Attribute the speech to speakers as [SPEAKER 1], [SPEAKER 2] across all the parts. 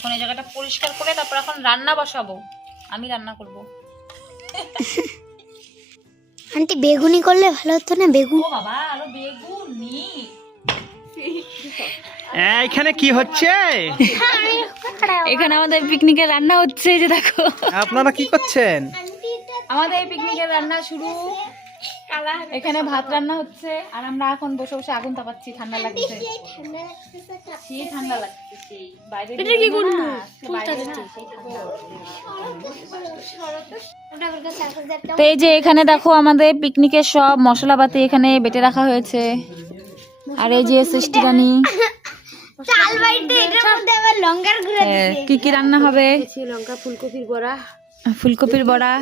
[SPEAKER 1] এখন এই জায়গাটা পরিষ্কার করে তারপর এখন রান্না বসাবো। আমি রান্না করব।
[SPEAKER 2] আন্টি বেগুনি করলে ভালো হতো না? বেগুন
[SPEAKER 1] ও বাবা আরও বেগুন। নি
[SPEAKER 3] এইখানে কি হচ্ছে?
[SPEAKER 1] এখানে আমাদের পিকনিকের রান্না হচ্ছে যে দেখো।
[SPEAKER 3] আপনারা কি করছেন?
[SPEAKER 1] আমাদের পিকনিকের রান্না শুরু। এখানে ভাত রান্না হচ্ছে আর আমরা এখন বসে বসে আগুন তাপাচ্ছি ঠান্ডা লাগছে। ঠান্ডা লাগছে সেই বাইরে এটা কি করল তো এই যে এখানে দেখো আমাদের পিকনিকের সব মশলাপাতি এখানে বেটে রাখা হয়েছে। আর এই যে
[SPEAKER 2] লঙ্কার গুঁড়ো
[SPEAKER 1] হ্যাঁ, কি কি রান্না হবে? ফুলকপির বড়া।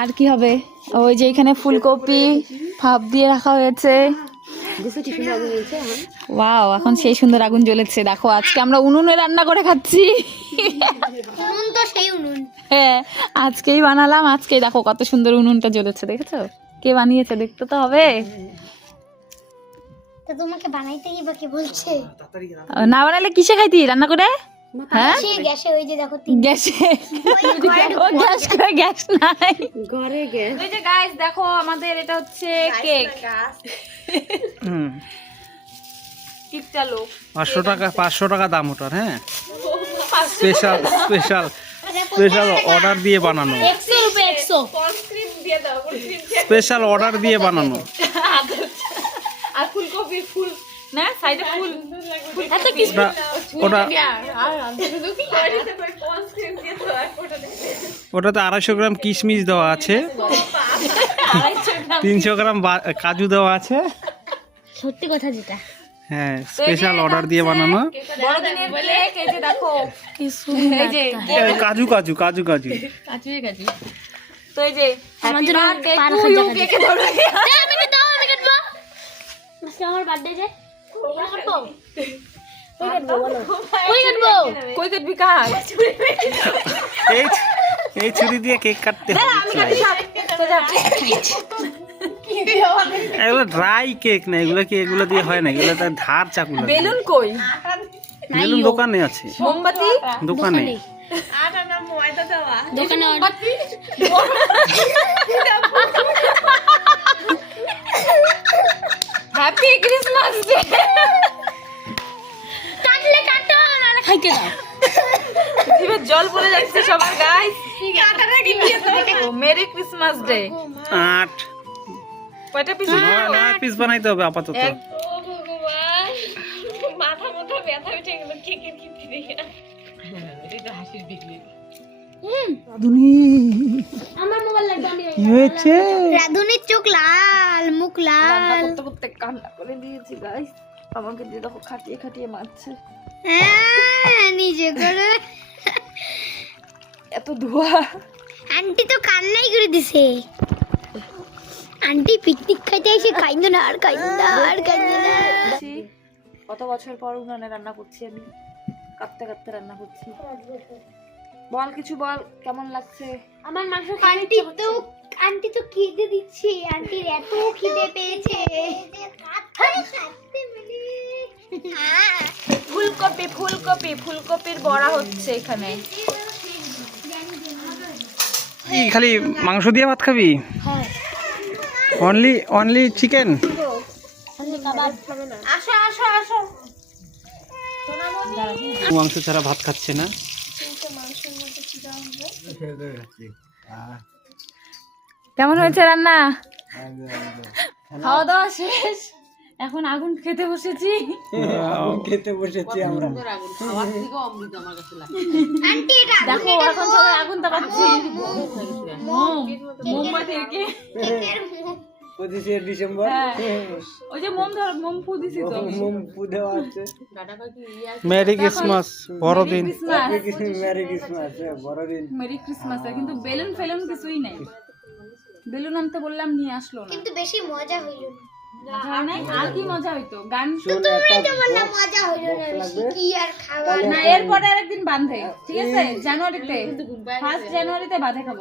[SPEAKER 1] আর কি হবে? ওই যে এখানে ফুলকপি ভাপ দিয়ে রাখা হয়েছে। ওয়াও এখন সেই সুন্দর আগুন জ্বলেছে। দেখো আজকে আমরা উনুনে রান্না করে খাচ্ছি।
[SPEAKER 2] উনুন তো সেই উনুন।
[SPEAKER 1] হ্যাঁ আজকেই বানালাম। আজকেই দেখো কত সুন্দর উনুনটা জ্বলেছে দেখেছ? কে বানিয়েছে দেখতে তো হবে।
[SPEAKER 2] তোমাকে বানাইতে বা কে বলছে?
[SPEAKER 1] না বানালে কিসে খাইতি? রান্না করে? হ্যাঁ?
[SPEAKER 2] গ্যাসে ওই যে দেখো
[SPEAKER 1] গ্যাসে? গ্যাস করে গ্যাস নাই। ঘরে গ্যাস। ওই যে গাইস দেখো আমাদের এটা হচ্ছে কেক
[SPEAKER 3] হুম।
[SPEAKER 1] লোক।
[SPEAKER 3] পাঁচশো টাকা পাঁচশো টাকা দাম ওটার হ্যাঁ? স্পেশাল স্পেশাল স্পেশাল অর্ডার দিয়ে বানানো। স্পেশাল অর্ডার দিয়ে বানানো।
[SPEAKER 1] আর ফুলকপি ফুল না সাইডে ফুল এত
[SPEAKER 3] ওটা ওটা ওটাতে আড়াইশো গ্রাম কিশমিশ দেওয়া আছে। তিনশো গ্রাম বা- কাজু দেওয়া আছে।
[SPEAKER 2] সত্যি কথা যেটা।
[SPEAKER 3] হ্যাঁ স্পেশাল অর্ডার দিয়ে বানানো।
[SPEAKER 1] বড়দিনের কেক এই যে দেখো। এই যে
[SPEAKER 3] কাজু কাজু কাজু কাজু।
[SPEAKER 1] কাচু তো এই যে
[SPEAKER 2] আমার
[SPEAKER 1] বার্থডে
[SPEAKER 2] যে। কই কাটবো
[SPEAKER 1] কাজ
[SPEAKER 3] এই এই ছুরি দিয়ে কেক কাটতে হবে। এগুলো ড্রাই কেক না এগুলো কি এগুলো দিয়ে হয় না? এগুলো তার ধার চাকু লাগে
[SPEAKER 1] বেলুন কই?
[SPEAKER 3] বেলুন দোকানে আছে।
[SPEAKER 1] মোমবাতি?
[SPEAKER 3] দোকানে।
[SPEAKER 2] দোকানে।
[SPEAKER 1] হ্যাপি ক্রিসমাস ডে
[SPEAKER 2] কাটলে কাটো নাহলে খাইতে দাও।
[SPEAKER 1] জিভে জল পড়ে যাচ্ছে সবার গাইস মেরি ক্রিসমাস ডে
[SPEAKER 3] আট।
[SPEAKER 1] কয়টা পিস
[SPEAKER 3] নয় পিস বানাইতে হবে আপাতত।
[SPEAKER 1] এক
[SPEAKER 2] আমার মোবাইল লাগবে আমি
[SPEAKER 3] কি হয়েছে?
[SPEAKER 2] রাধুনির চোখ লাল মুখ লাল।
[SPEAKER 1] করতে করতে কান্না করে দিয়েছি গাইস আমাকে দিয়ে দেখো খাটিয়ে খাটিয়ে মারছে।
[SPEAKER 2] হ্যাঁ, নিজে করে।
[SPEAKER 1] এত ধোয়া।
[SPEAKER 2] আন্টি তো কান্নাই করে দিছে। আন্টি পিকনিক খাইতে এসে খাইndo না আর খাইndo না আর খাইndo না।
[SPEAKER 1] কত বছর পর উনানে রান্না করছি আমি। কাঁদতে কাঁদতে রান্না করছি। বল কিছু বল কেমন লাগছে?
[SPEAKER 2] আমার মাংস আন্টি তো আন্টি তো খিদে দিচ্ছে আন্টির এত খিদে পেয়েছে।
[SPEAKER 1] ফুলকপি ফুলকপি ফুলকপির বড়া হচ্ছে এখানে।
[SPEAKER 3] খালি মাংস দিয়ে ভাত খাবি? অনলি অনলি চিকেন
[SPEAKER 1] আসো আসো আসো
[SPEAKER 3] মাংস ছাড়া ভাত খাচ্ছে না
[SPEAKER 1] কেমন হয়েছে রান্না খাওয়া দাওয়া শেষ এখন আগুন খেতে বসেছি
[SPEAKER 3] খেতে বসেছি আমরা
[SPEAKER 1] দেখো এখন সবাই আগুন তাপাচ্ছি মোম মোমবাতি রেখে
[SPEAKER 3] পঁচিশে ডিসেম্বর।
[SPEAKER 1] হ্যাঁ। ওই যে মোম ধর মোম ফু দিছি তো।
[SPEAKER 3] মেরি ক্রিসমাস বড়দিন।
[SPEAKER 1] ক্রিসমাস
[SPEAKER 3] মেরি ক্রিসমাস বড়দিন।
[SPEAKER 1] মেরি ক্রিসমাস কিন্তু বেলুন ফেলুন কিছুই নাই। বেলুন আনতে বললাম নিয়ে আসলো না।
[SPEAKER 2] কিন্তু বেশি মজা হইল না।
[SPEAKER 1] আর কি মজা হইতো? গান
[SPEAKER 2] তোমরাই তো বললা মজা হইল না কি আর খাওয়া
[SPEAKER 1] না এরপরে আরেকদিন বাঁধে ঠিক আছে? জানুয়ারিতে ফার্স্ট জানুয়ারিতে বাঁধে খাব।